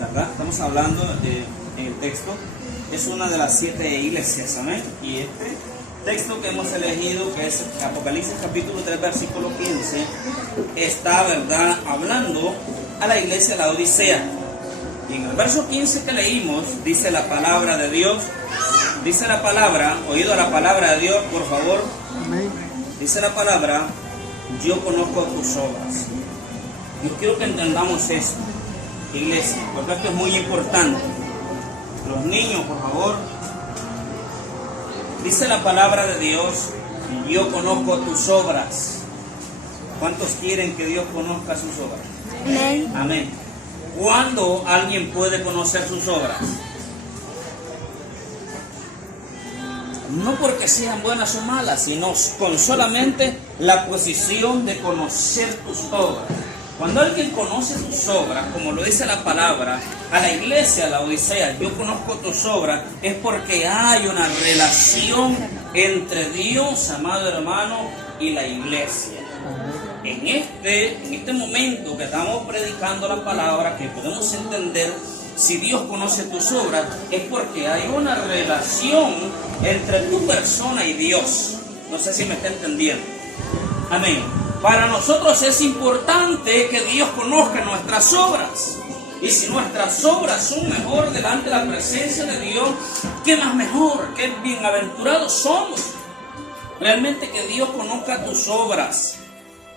¿verdad? Estamos hablando en el texto, es una de las 7 iglesias, amén. Y este texto que hemos elegido, que es Apocalipsis capítulo 3, versículo 15, está, ¿verdad?, hablando a la iglesia de la Odisea. Y en el verso 15 que leímos, dice la palabra de Dios, dice la palabra, oído a la palabra de Dios, por favor. Amén. Dice la palabra: yo conozco tus obras. Yo quiero que entendamos esto, iglesia, porque esto es muy importante. Los niños, por favor. Dice la palabra de Dios: yo conozco tus obras. ¿Cuántos quieren que Dios conozca sus obras? Amén. Amén. ¿Cuándo alguien puede conocer sus obras? No porque sean buenas o malas, sino con solamente la posición de conocer tus obras. Cuando alguien conoce tus obras, como lo dice la palabra, a la iglesia, a la Odisea, yo conozco tus obras, es porque hay una relación entre Dios, amado hermano, y la iglesia. En este momento que estamos predicando la palabra, que podemos entender, si Dios conoce tus obras, es porque hay una relación entre tu persona y Dios. No sé si me está entendiendo. Amén. Para nosotros es importante que Dios conozca nuestras obras. Y si nuestras obras son mejor delante de la presencia de Dios, ¿qué más mejor? ¿Qué bienaventurados somos? Realmente que Dios conozca tus obras.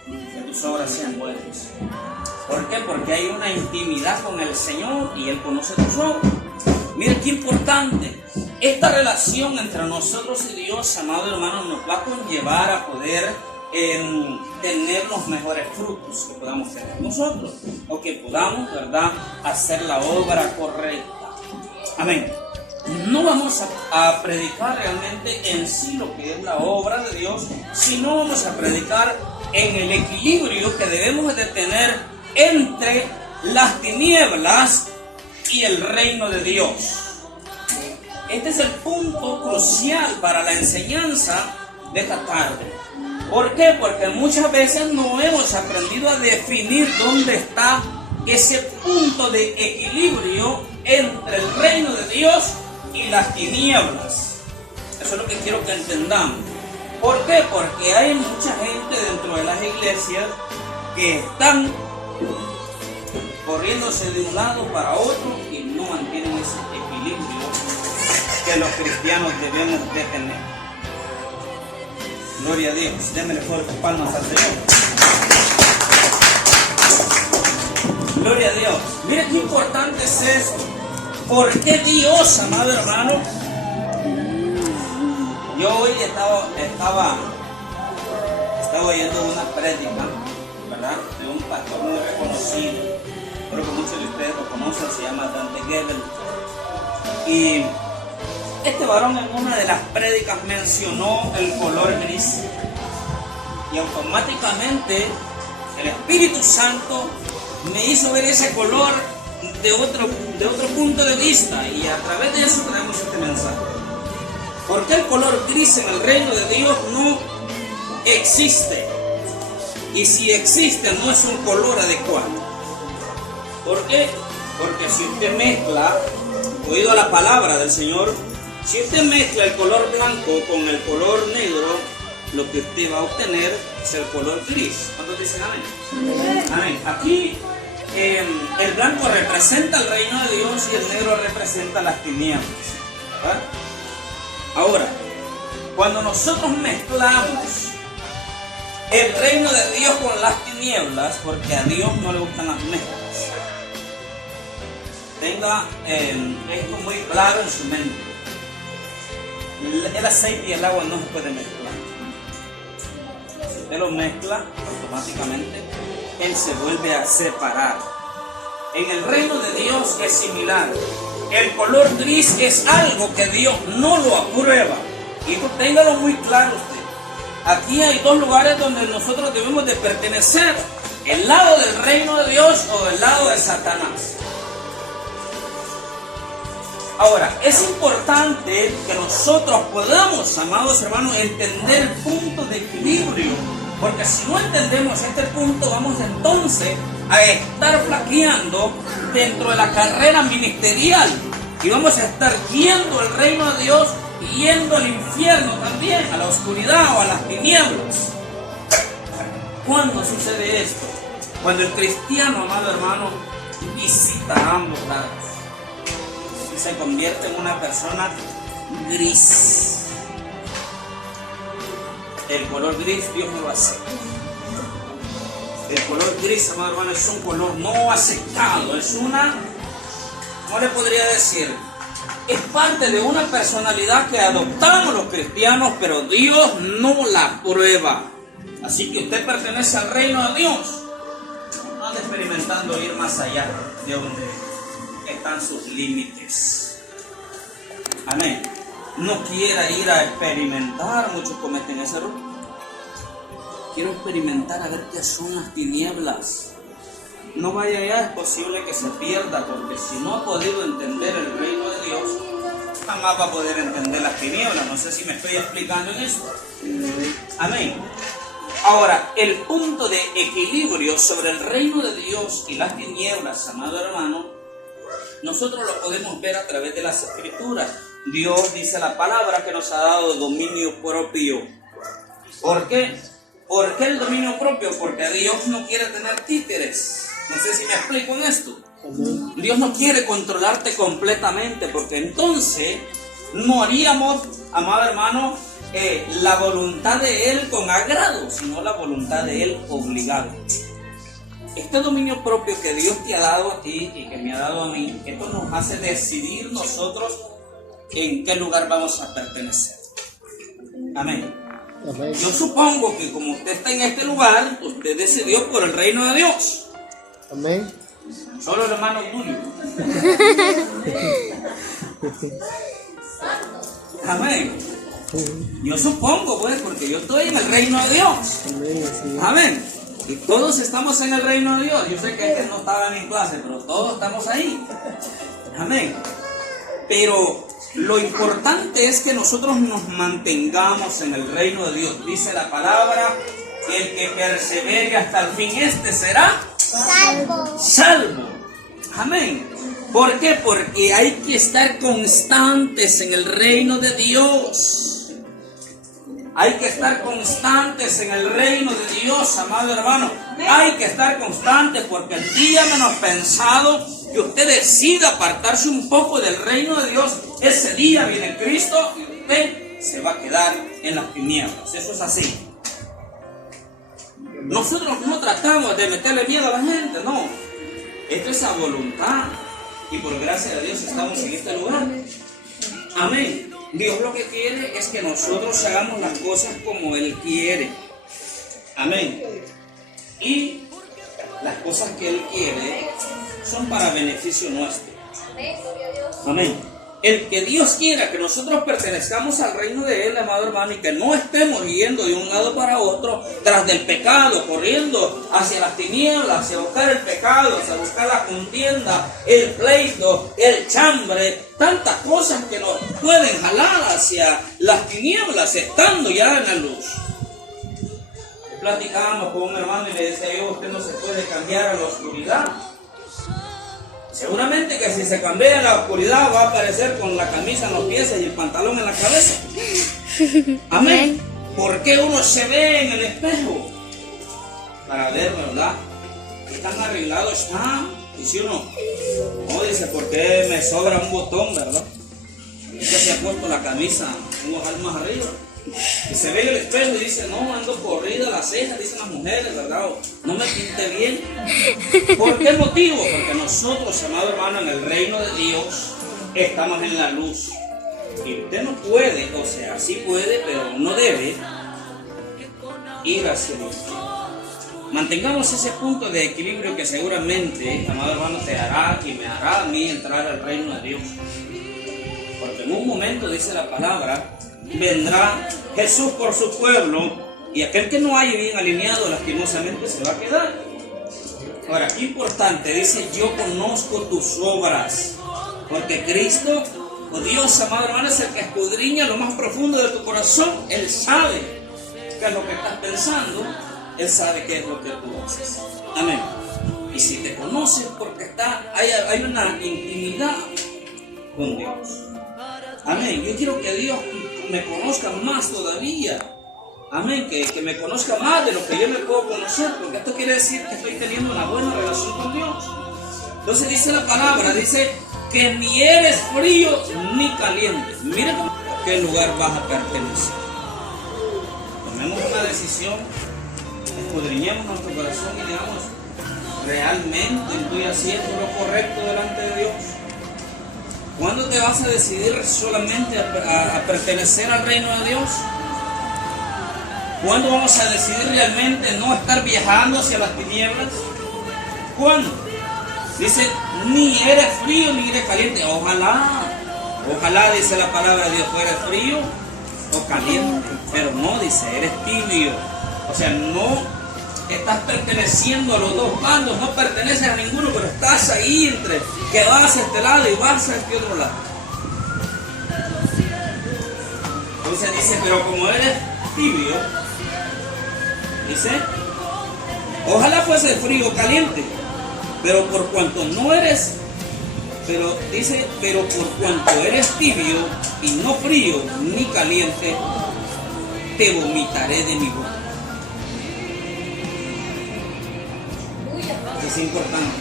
Que tus obras sean buenas. ¿Por qué? Porque hay una intimidad con el Señor y Él conoce tus obras. Mira qué importante. Esta relación entre nosotros y Dios, amado hermano, nos va a conllevar a poder tener los mejores frutos que podamos tener nosotros, o que podamos, ¿verdad?, hacer la obra correcta. Amén. No vamos a predicar realmente en sí lo que es la obra de Dios, sino vamos a predicar en el equilibrio que debemos de tener entre las tinieblas y el reino de Dios. Este es el punto crucial para la enseñanza de esta tarde. ¿Por qué? Porque muchas veces no hemos aprendido a definir dónde está ese punto de equilibrio entre el reino de Dios y las tinieblas. Eso es lo que quiero que entendamos. ¿Por qué? Porque hay mucha gente dentro de las iglesias que están corriéndose de un lado para otro y no mantienen ese equilibrio que los cristianos debemos de tener. Gloria a Dios. Démele fuertes palmas al Señor. Gloria a Dios. Mire qué importante es esto. ¿Por qué Dios, amado hermano? Yo hoy estaba oyendo una prédica, ¿verdad?, de un pastor muy reconocido. Creo que muchos de ustedes lo conocen. Se llama Dante Gebel. Y este varón en una de las prédicas mencionó el color gris. Y automáticamente el Espíritu Santo me hizo ver ese color de otro punto de vista. Y a través de eso traemos este mensaje. Porque el color gris en el reino de Dios no existe. Y si existe, no es un color adecuado. ¿Por qué? Porque si usted mezcla, oído a la palabra del Señor, si usted mezcla el color blanco con el color negro, lo que usted va a obtener es el color gris. ¿Cuántos dicen amén? Amén. Aquí el blanco representa el reino de Dios y el negro representa las tinieblas, ¿verdad? Ahora, cuando nosotros mezclamos el reino de Dios con las tinieblas, porque a Dios no le gustan las mezclas, tenga esto muy claro en su mente. El aceite y el agua no se pueden mezclar. Si usted lo mezcla, automáticamente él se vuelve a separar. En el reino de Dios es similar. El color gris es algo que Dios no lo aprueba. Y téngalo muy claro usted. Aquí hay dos lugares donde nosotros debemos de pertenecer: el lado del reino de Dios o el lado de Satanás. Ahora, es importante que nosotros podamos, amados hermanos, entender el punto de equilibrio, porque si no entendemos este punto, vamos entonces a estar flaqueando dentro de la carrera ministerial y vamos a estar yendo al reino de Dios y yendo al infierno también, a la oscuridad o a las tinieblas. ¿Cuándo sucede esto? Cuando el cristiano, amado hermano, visita ambos lados y se convierte en una persona gris. El color gris Dios no lo acepta. El color gris, amado hermano, es un color no aceptado. Es una, ¿cómo le podría decir? Es parte de una personalidad que adoptamos los cristianos, pero Dios no la aprueba. Así que usted pertenece al reino de Dios. No anda experimentando ir más allá de donde están sus límites. Amén. No quiera ir a experimentar, muchos cometen ese error. Quiero experimentar a ver qué son las tinieblas. No vaya allá, es posible que se pierda, porque si no ha podido entender el reino de Dios, jamás va a poder entender las tinieblas. No sé si me estoy explicando en esto. Amén. Ahora, el punto de equilibrio sobre el reino de Dios y las tinieblas, amado hermano, nosotros lo podemos ver a través de las Escrituras. Dios dice la palabra que nos ha dado dominio propio. ¿Por qué? ¿Por qué el dominio propio? Porque Dios no quiere tener títeres. No sé si me explico en esto. Dios no quiere controlarte completamente, porque entonces no haríamos, amado hermano, la voluntad de Él con agrado, sino la voluntad de Él obligado. Este dominio propio que Dios te ha dado a ti y que me ha dado a mí, esto nos hace decidir nosotros en qué lugar vamos a pertenecer. Amén. Amén. Yo supongo que como usted está en este lugar, usted decidió por el reino de Dios. Amén. Solo el hermano Julio. Amén. Yo supongo, pues, porque yo estoy en el reino de Dios. Amén. Sí. Amén. Y todos estamos en el reino de Dios. Yo sé que no estaban en clase, pero todos estamos ahí. Amén. Pero lo importante es que nosotros nos mantengamos en el reino de Dios. Dice la palabra, que el que persevere hasta el fin, este será salvo. Salvo. Amén. ¿Por qué? Porque hay que estar constantes en el reino de Dios. Hay que estar constantes en el reino de Dios, amado hermano. Hay que estar constantes porque el día menos pensado que usted decida apartarse un poco del reino de Dios, ese día viene Cristo y usted se va a quedar en las tinieblas. Eso es así. Nosotros no tratamos de meterle miedo a la gente, no. Esto es a voluntad. Y por gracia de Dios estamos en este lugar. Amén. Dios lo que quiere es que nosotros hagamos las cosas como Él quiere. Amén. Y las cosas que Él quiere son para beneficio nuestro. Amén. El que Dios quiera que nosotros pertenezcamos al reino de Él, amado hermano, y que no estemos yendo de un lado para otro tras del pecado, corriendo hacia las tinieblas, hacia buscar el pecado, hacia buscar la contienda, el pleito, el chambre, tantas cosas que nos pueden jalar hacia las tinieblas estando ya en la luz. Platicábamos con un hermano y le decía yo, usted no se puede cambiar a la oscuridad. Seguramente que si se cambia a la oscuridad va a aparecer con la camisa en los pies y el pantalón en la cabeza. Amén. ¿Por qué uno se ve en el espejo? Para ver, ¿verdad? ¿Qué tan arreglado está? Y si uno, no dice, ¿por qué me sobra un botón, verdad? Es que se ha puesto la camisa un ojal más arriba. Y se ve en el espejo y dice, no, ando corrida las cejas, dicen las mujeres, ¿verdad? O, no me pinte bien. ¿Por qué motivo? Porque nosotros, amado hermano, en el reino de Dios, estamos en la luz. Y usted no puede, o sea, sí puede, pero no debe ir hacia Dios. Mantengamos ese punto de equilibrio que seguramente, amado hermano, te hará y me hará a mí entrar al reino de Dios. Porque en un momento, dice la palabra, vendrá Jesús por su pueblo y aquel que no haya bien alineado lastimosamente se va a quedar. Ahora, qué importante, dice, yo conozco tus obras, porque Cristo, o Dios, amado hermano, es el que escudriña lo más profundo de tu corazón. Él sabe qué es lo que estás pensando, Él sabe qué es lo que tú haces. Amén. Y si te conoces porque hay una intimidad con Dios. Amén. Yo quiero que Dios me conozca más todavía. Amén. Que me conozca más de lo que yo me puedo conocer. Porque esto quiere decir que estoy teniendo una buena relación con Dios. Entonces dice la palabra, dice que ni eres frío ni caliente. Mira a qué lugar vas a pertenecer. Tomemos una decisión, escudriñemos nuestro corazón y digamos, ¿realmente estoy haciendo lo correcto delante de Dios? ¿Cuándo te vas a decidir solamente a pertenecer al reino de Dios? ¿Cuándo vamos a decidir realmente no estar viajando hacia las tinieblas? ¿Cuándo? Dice, ni eres frío ni eres caliente. Ojalá dice la palabra de Dios, fueres frío o caliente. Pero no, dice, eres tibio. O sea, no estás perteneciendo a los dos bandos, no perteneces a ninguno, pero estás ahí entre que vas a este lado y vas a este otro lado. Entonces dice, pero como eres tibio, dice, ojalá fuese frío o caliente, pero por cuanto no eres, pero dice, pero por cuanto eres tibio y no frío ni caliente, te vomitaré de mi boca. Es importante.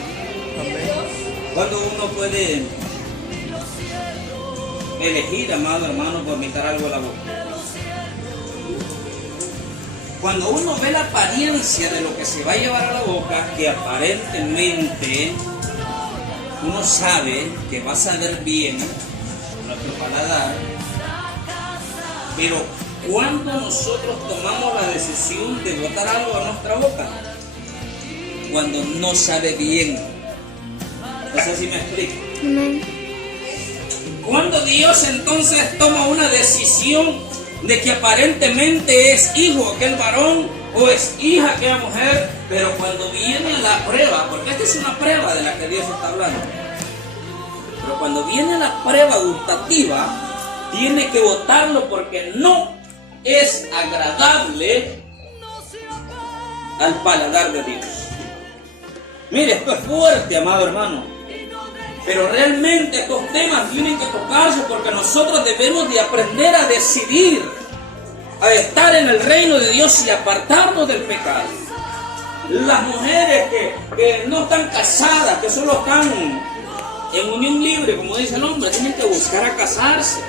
Cuando uno puede elegir, amado hermano, vomitar algo a la boca. Cuando uno ve la apariencia de lo que se va a llevar a la boca, que aparentemente uno sabe que va a saber bien nuestro paladar, pero cuando nosotros tomamos la decisión de botar algo a nuestra boca, cuando no sabe bien. No sé si me explico. Cuando Dios entonces toma una decisión de que aparentemente es hijo aquel varón o es hija aquella mujer, pero cuando viene la prueba, porque esta es una prueba de la que Dios está hablando, pero cuando viene la prueba gustativa, tiene que botarlo porque no es agradable al paladar de Dios. Mire, esto es fuerte, amado hermano. Pero realmente estos temas tienen que tocarse porque nosotros debemos de aprender a decidir, a estar en el reino de Dios y apartarnos del pecado. Las mujeres que no están casadas, que solo están en unión libre, como dice el hombre, tienen que buscar a casarse.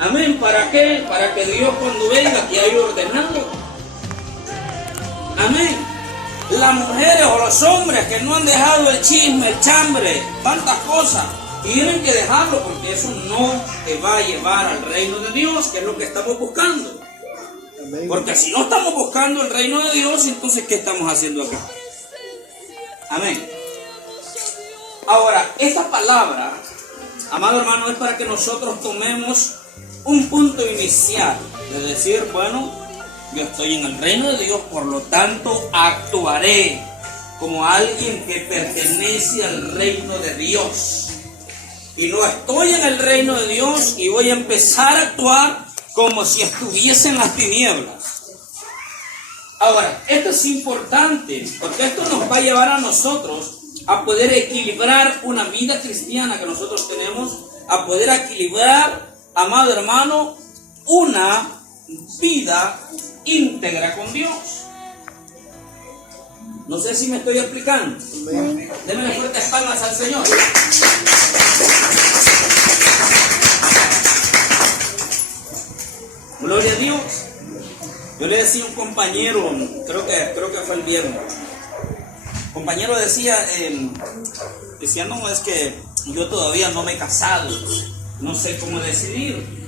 Amén. ¿Para qué? Para que Dios cuando venga te haya ordenado. Amén. Las mujeres o los hombres que no han dejado el chisme, el chambre, tantas cosas, tienen que dejarlo porque eso no te va a llevar al reino de Dios, que es lo que estamos buscando. Porque si no estamos buscando el reino de Dios, entonces ¿qué estamos haciendo acá? Amén. Ahora, esta palabra, amado hermano, es para que nosotros tomemos un punto inicial de decir, bueno, yo estoy en el reino de Dios, por lo tanto actuaré como alguien que pertenece al reino de Dios. Y no estoy en el reino de Dios y voy a empezar a actuar como si estuviese en las tinieblas. Ahora, esto es importante porque esto nos va a llevar a nosotros a poder equilibrar una vida cristiana que nosotros tenemos, a poder equilibrar, amado hermano, una vida íntegra con Dios. No sé si me estoy explicando. Démele fuertes palmas al Señor. Gloria a Dios. Yo le decía a un compañero, creo que fue el viernes. El compañero decía, no, es que yo todavía no me he casado, no sé cómo decidir.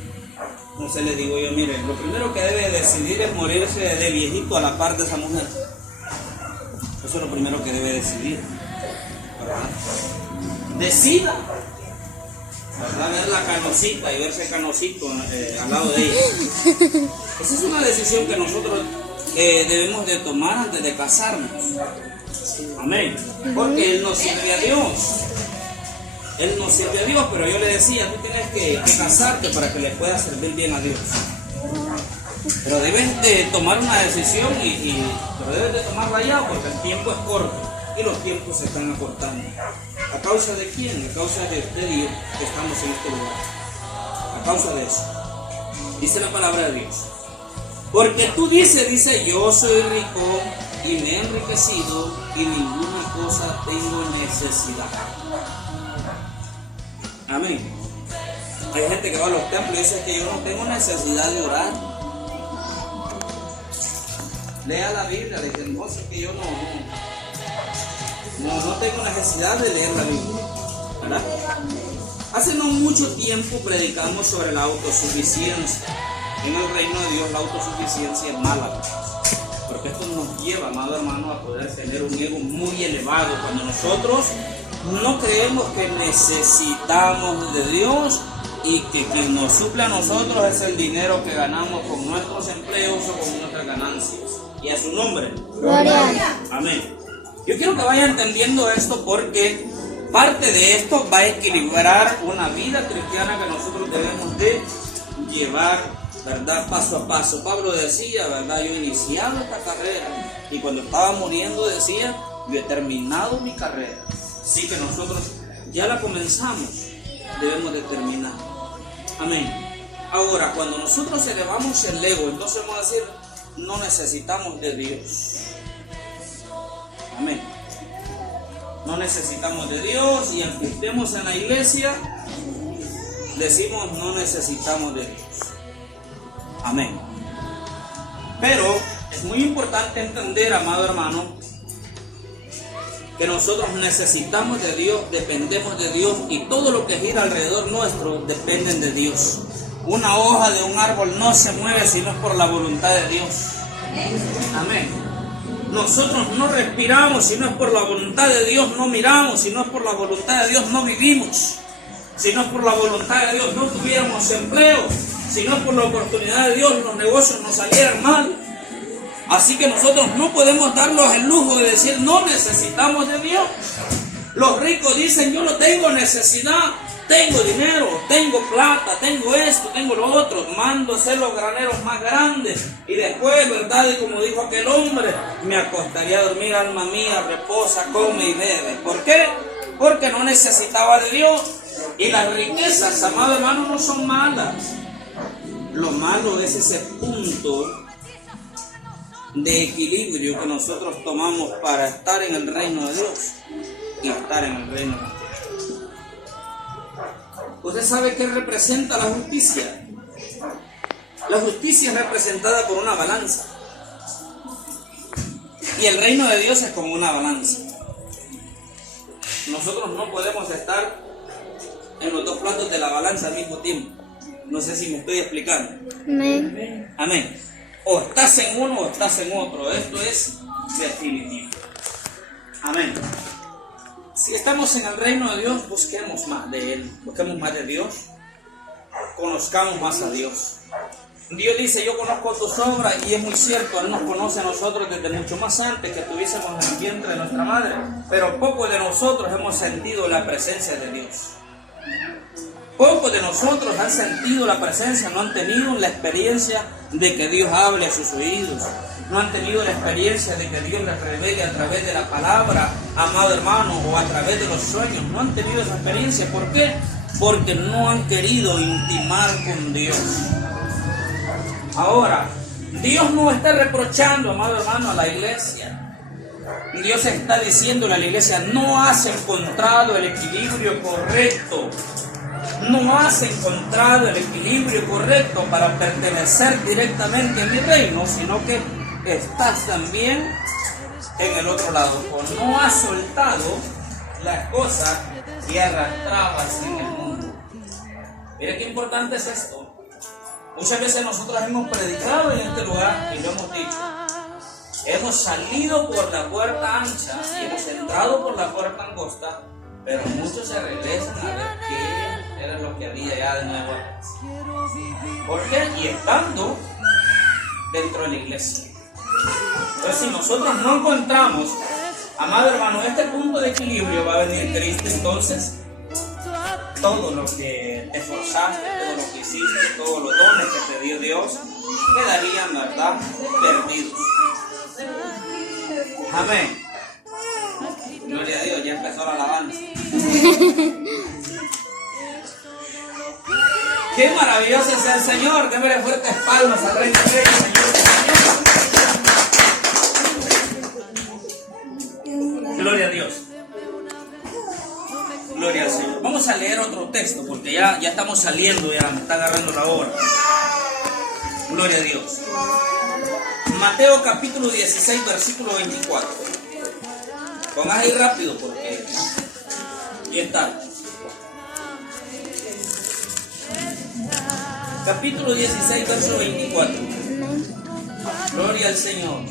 Entonces le digo yo, mire, lo primero que debe decidir es morirse de viejito a la par de esa mujer. Eso es lo primero que debe decidir, ¿verdad? Decida, ¿verdad? Ver la canosita y verse canosito al lado de ella. Esa es una decisión que nosotros debemos de tomar antes de casarnos. Amén. Porque Él nos sirve a Dios. Él nos sirve a Dios, pero yo le decía, tú tienes que casarte para que le puedas servir bien a Dios. Pero debes de tomar una decisión pero debes de tomarla ya porque el tiempo es corto y los tiempos se están acortando. ¿A causa de quién? A causa de usted y yo que estamos en este lugar. A causa de eso. Dice la palabra de Dios. Porque tú dice, yo soy rico y me he enriquecido y ninguna cosa tengo necesidad. Amén. Hay gente que va a los templos y dice que yo no tengo necesidad de orar. Lea la Biblia, le dicen cosas que yo no tengo necesidad de leer la Biblia, ¿verdad? Hace no mucho tiempo predicamos sobre la autosuficiencia. En el reino de Dios la autosuficiencia es mala, porque esto nos lleva, amado hermano, a poder tener un ego muy elevado cuando nosotros no creemos que necesitamos de Dios y que quien nos suple a nosotros es el dinero que ganamos con nuestros empleos o con nuestras ganancias. Y a su nombre. Gloria. Amén. Yo quiero que vaya entendiendo esto porque parte de esto va a equilibrar una vida cristiana que nosotros debemos de llevar, ¿verdad? Paso a paso. Pablo decía, ¿verdad? Yo he iniciado esta carrera y cuando estaba muriendo decía, yo he terminado mi carrera. Así que nosotros ya la comenzamos, debemos de terminar. Amén. Ahora, cuando nosotros elevamos el ego, entonces vamos a decir, no necesitamos de Dios. Amén. No necesitamos de Dios y aunque estemos en la iglesia, decimos no necesitamos de Dios. Amén. Pero es muy importante entender, amado hermano, que nosotros necesitamos de Dios, dependemos de Dios y todo lo que gira alrededor nuestro dependen de Dios. Una hoja de un árbol no se mueve si no es por la voluntad de Dios. Amén. Nosotros no respiramos si no es por la voluntad de Dios, no miramos si no es por la voluntad de Dios, no vivimos. Si no es por la voluntad de Dios, no tuviéramos empleo. Si no es por la oportunidad de Dios, los negocios nos salieran mal. Así que nosotros no podemos darnos el lujo de decir no necesitamos de Dios. Los ricos dicen yo no tengo necesidad, tengo dinero, tengo plata, tengo esto, tengo lo otro, mando a hacer los graneros más grandes y después, ¿verdad? Y como dijo aquel hombre, me acostaría a dormir, alma mía, reposa, come y bebe. ¿Por qué? Porque no necesitaba de Dios. Y las riquezas, amado hermano, no son malas. Lo malo es ese punto de equilibrio que nosotros tomamos para estar en el reino de Dios y estar en el reino de Dios. ¿Usted sabe qué representa la justicia? La justicia es representada por una balanza. Y el reino de Dios es como una balanza. Nosotros no podemos estar en los dos platos de la balanza al mismo tiempo. No sé si me estoy explicando. Amén. Amén. O estás en uno o estás en otro. Esto es definitivo. Amén. Si estamos en el reino de Dios, busquemos más de Él. Busquemos más de Dios. Conozcamos más a Dios. Dios dice, yo conozco tus obras, y es muy cierto, Él nos conoce a nosotros desde mucho más antes que estuviésemos en el vientre de nuestra madre. Pero pocos de nosotros hemos sentido la presencia de Dios. Pocos de nosotros han sentido la presencia, no han tenido la experiencia de que Dios hable a sus oídos. No han tenido la experiencia de que Dios les revele a través de la palabra, amado hermano, o a través de los sueños. No han tenido esa experiencia. ¿Por qué? Porque no han querido intimar con Dios. Ahora, Dios no está reprochando, amado hermano, a la iglesia. Dios está diciéndole a la iglesia, no has encontrado el equilibrio correcto. No has encontrado el equilibrio correcto para pertenecer directamente a mi reino, sino que estás también en el otro lado. O no has soltado las cosas que arrastrabas en el mundo. Mira qué importante es esto. Muchas veces nosotros hemos predicado en este lugar y lo hemos dicho. Hemos salido por la puerta ancha y hemos entrado por la puerta angosta, pero muchos se regresan a ver qué era lo que había ya de nuevo. ¿Por qué? Y estando dentro de la iglesia. Entonces, si nosotros no encontramos, amado hermano, este punto de equilibrio, va a venir Cristo entonces todo lo que te esforzaste, todo lo que hiciste, todos los dones que te dio Dios, quedarían, ¿verdad?, perdidos. Amén. Gloria a Dios, ya empezó la alabanza. Qué maravilloso es el Señor. Démosle fuertes palmas al Rey de Reyes, Señor. Gloria a Dios. Gloria al Señor. Vamos a leer otro texto porque ya estamos saliendo, ya me está agarrando la hora. Gloria a Dios. Mateo capítulo 16, versículo 24. Pongas ahí rápido porque ya está. Capítulo 16, verso 24. Gloria al Señor.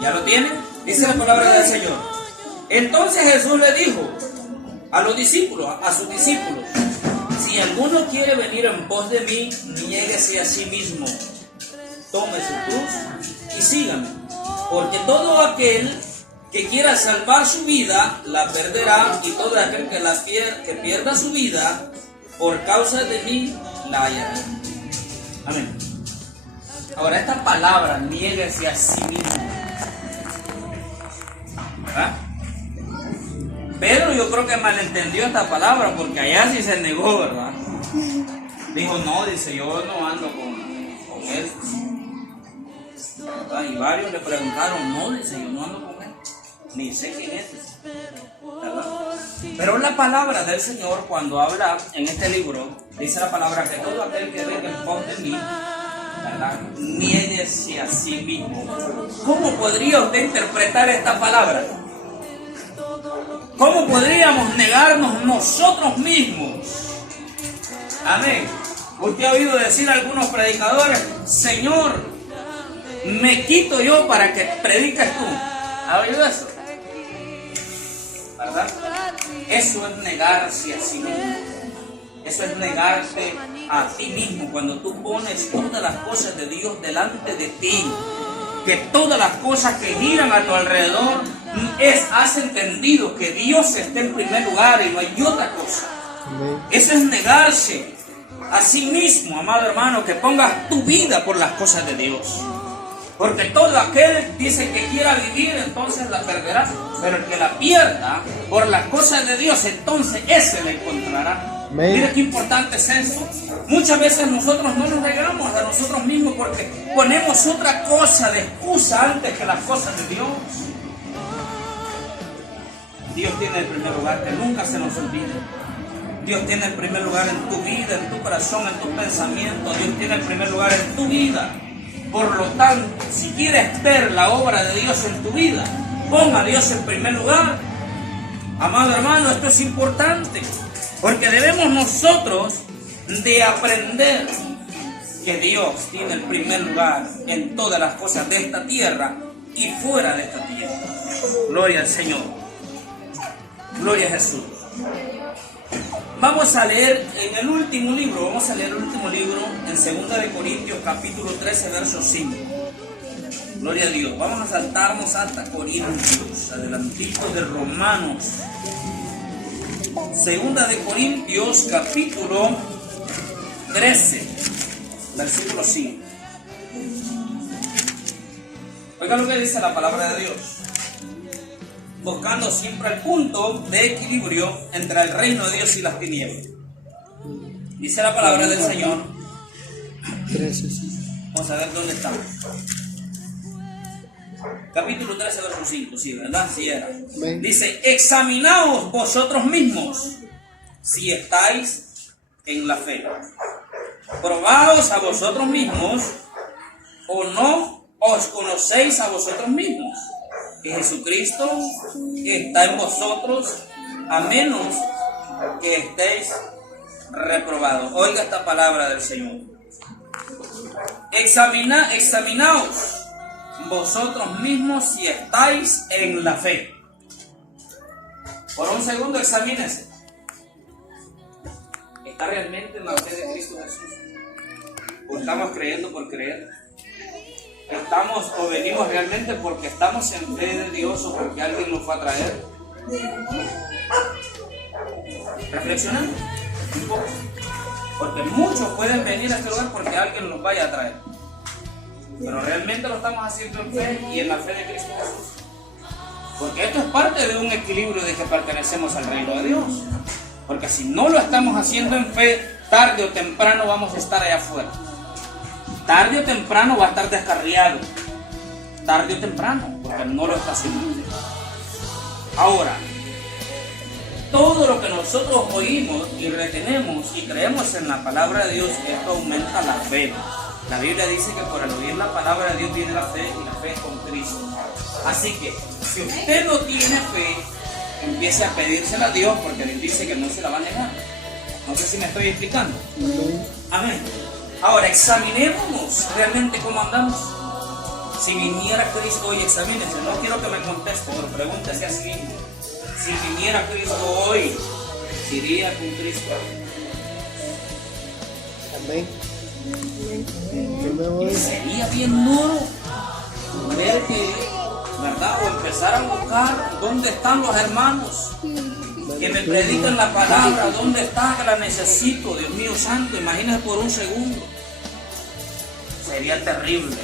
¿Ya lo tienen? Dice la palabra del Señor. Entonces Jesús le dijo a los discípulos, a sus discípulos: si alguno quiere venir en pos de mí, niéguese a sí mismo, tome su cruz y sígame. Porque todo aquel que quiera salvar su vida, la perderá, y todo aquel que pierda su vida, por causa de mí, la hallará. Amén. Ahora, esta palabra, niéguese a sí mismo, ¿verdad? Pedro, yo creo que malentendió esta palabra, porque allá sí se negó, ¿verdad? Dijo, no, dice, yo no ando con él, ¿verdad? Y varios le preguntaron, no, dice, yo no ando con él, ni sé quién es, ¿verdad? Pero la palabra del Señor, cuando habla en este libro, dice la palabra que todo aquel que venga en pos de mí, ¿verdad?, niéguese a sí mismo. ¿Cómo podría usted interpretar esta palabra? ¿Cómo podríamos negarnos nosotros mismos? Amén. Usted ha oído decir a algunos predicadores: Señor, me quito yo para que prediques tú. ¿Ha oído eso? ¿Verdad? Eso es negarse a sí mismo. Eso es negarte a ti mismo cuando tú pones todas las cosas de Dios delante de ti. Que todas las cosas que giran a tu alrededor has entendido que Dios está en primer lugar y no hay otra cosa. Eso es negarse a sí mismo, amado hermano, que pongas tu vida por las cosas de Dios. Porque todo aquel, dice, que quiera vivir, entonces la perderá. Pero el que la pierda por las cosas de Dios, entonces ese la encontrará. Mira qué importante es eso. Muchas veces nosotros no nos negamos a nosotros mismos porque ponemos otra cosa de excusa antes que las cosas de Dios. Dios tiene el primer lugar, que nunca se nos olvide. Dios tiene el primer lugar en tu vida, en tu corazón, en tu pensamiento. Dios tiene el primer lugar en tu vida. Por lo tanto, si quieres ver la obra de Dios en tu vida, pon a Dios en primer lugar. Amado hermano, esto es importante, porque debemos nosotros de aprender que Dios tiene el primer lugar en todas las cosas de esta tierra y fuera de esta tierra. Gloria al Señor. Gloria a Jesús. Vamos a leer en el último libro, en 2 de Corintios capítulo 13, verso 5. Gloria a Dios. Vamos a saltarnos hasta Corintios, adelantito de Romanos. 2 de Corintios capítulo 13, versículo 5. Oiga lo que dice la palabra de Dios. Buscando siempre el punto de equilibrio entre el reino de Dios y las tinieblas. Dice la palabra del Señor. Vamos a ver dónde estamos. Capítulo 13, verso 5, sí, ¿verdad? Sí era. Dice: examinaos vosotros mismos si estáis en la fe. Probaos a vosotros mismos, o no os conocéis a vosotros mismos, que Jesucristo está en vosotros, a menos que estéis reprobados. Oiga esta palabra del Señor. Examinaos vosotros mismos si estáis en la fe. Por un segundo examínese. ¿Está realmente en la fe de Cristo Jesús? ¿O estamos creyendo por creer? ¿Estamos o venimos realmente porque estamos en fe de Dios o porque alguien nos fue a traer? Reflexionando un poco. Porque muchos pueden venir a este lugar porque alguien los vaya a traer. Pero realmente lo estamos haciendo en fe y en la fe de Cristo Jesús. Porque esto es parte de un equilibrio de que pertenecemos al reino de Dios. Porque si no lo estamos haciendo en fe, tarde o temprano vamos a estar allá afuera. Tarde o temprano va a estar descarriado. Tarde o temprano, porque no lo está haciendo en fe. Ahora, todo lo que nosotros oímos y retenemos y creemos en la palabra de Dios, esto aumenta la fe. La Biblia dice que por el oír la palabra de Dios viene la fe y la fe es con Cristo. Así que, si usted no tiene fe, empiece a pedírsela a Dios porque Dios dice que no se la va a negar. No sé si me estoy explicando. Amén. Ahora, examinémonos realmente cómo andamos. Si viniera Cristo hoy, examínense. No quiero que me conteste, pero pregúntese así. Si viniera Cristo hoy, iría con Cristo. Amén. Y sería bien duro ver que, ¿verdad? O empezar a buscar dónde están los hermanos que me predican la palabra, dónde está, que la necesito, Dios mío santo. Imagínense por un segundo. Sería terrible.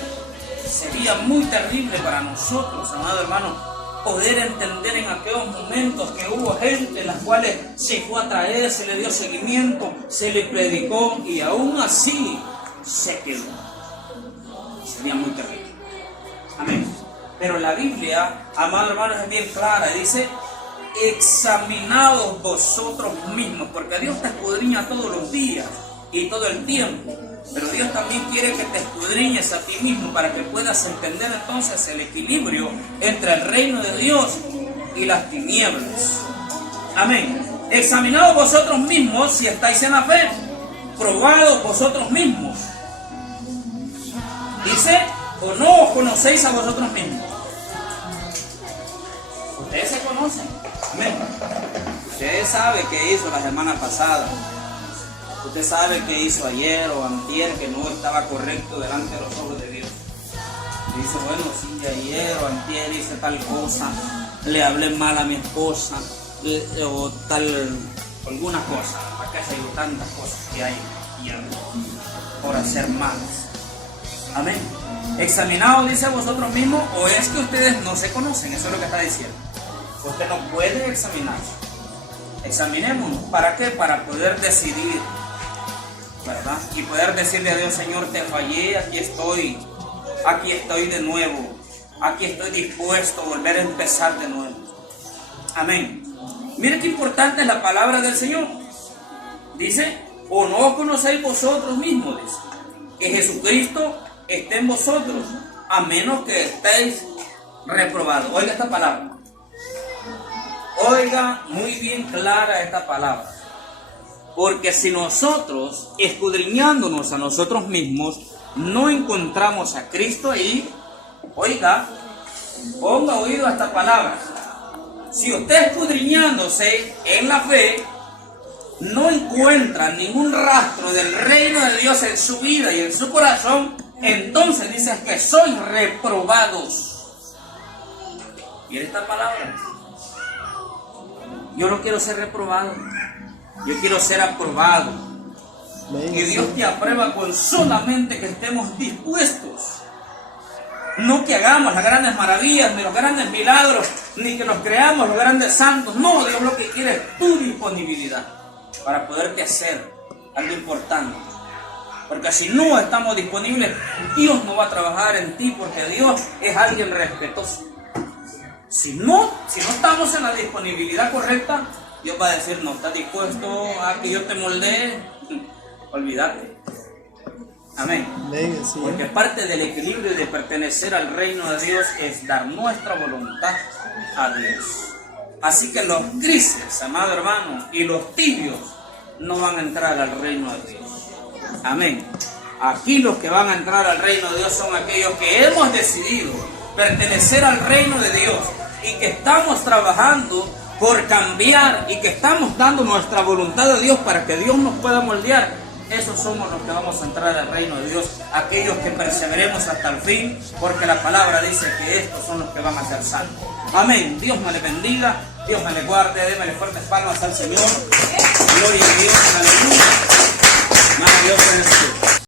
Sería muy terrible para nosotros, amado hermano, poder entender en aquellos momentos que hubo gente en las cuales se fue a traer, se le dio seguimiento, se le predicó y aún así se quedó. Sería muy terrible. Amén. Pero la Biblia, amados hermanos, es bien clara. Dice, examinaos vosotros mismos, porque Dios te escudriña todos los días y todo el tiempo. Pero Dios también quiere que te escudriñes a ti mismo para que puedas entender entonces el equilibrio entre el reino de Dios y las tinieblas. Amén. Examinaos vosotros mismos si estáis en la fe. Probados vosotros mismos. Dice, o no os conocéis a vosotros mismos. Ustedes se conocen. Amén. Ustedes saben qué hizo la semana pasada. Usted sabe qué hizo ayer o antier que no estaba correcto delante de los ojos de Dios. Dice, bueno, sí, ayer o antier hice tal cosa, le hablé mal a mi esposa, o tal, alguna cosa. Acá hay tantas cosas que hay por hacer malas. Amén. Examinaos, dice vosotros mismos, o es que ustedes no se conocen. Eso es lo que está diciendo. Usted no puede examinarse. Examinémonos. ¿Para qué? Para poder decidir, ¿verdad? Y poder decirle a Dios, Señor, te fallé, aquí estoy de nuevo, aquí estoy dispuesto a volver a empezar de nuevo. Amén. Mire qué importante es la palabra del Señor. Dice, o no os conocéis vosotros mismos, dice, que Jesucristo esté en vosotros, a menos que estéis reprobados. Oiga esta palabra. Oiga muy bien clara esta palabra. Porque si nosotros, escudriñándonos a nosotros mismos, no encontramos a Cristo ahí, oiga, ponga oído a esta palabra. Si usted escudriñándose en la fe, no encuentra ningún rastro del reino de Dios en su vida y en su corazón, entonces dice que sois reprobados. ¿Y esta palabra? Yo no quiero ser reprobado. Yo quiero ser aprobado. Y Dios te aprueba con solamente que estemos dispuestos. No que hagamos las grandes maravillas, ni los grandes milagros, ni que nos creamos los grandes santos. No, Dios lo que quiere es tu disponibilidad para poderte hacer algo importante. Porque si no estamos disponibles, Dios no va a trabajar en ti, porque Dios es alguien respetuoso. Si no estamos en la disponibilidad correcta, Dios va a decir, no estás dispuesto a que yo te moldee, olvídate. Amén. Porque parte del equilibrio de pertenecer al reino de Dios es dar nuestra voluntad a Dios. Así que los grises, amado hermano, y los tibios no van a entrar al reino de Dios. Amén. Aquí los que van a entrar al reino de Dios son aquellos que hemos decidido pertenecer al reino de Dios y que estamos trabajando por cambiar y que estamos dando nuestra voluntad a Dios para que Dios nos pueda moldear esos somos los que vamos a entrar al reino de Dios, aquellos que perseveremos hasta el fin, porque la palabra dice que estos son los que van a ser salvos. Amén. Dios me le bendiga, Dios me le guarde, démele fuertes palmas al Señor. Gloria a Dios, aleluya. Maravilloso es Jesús.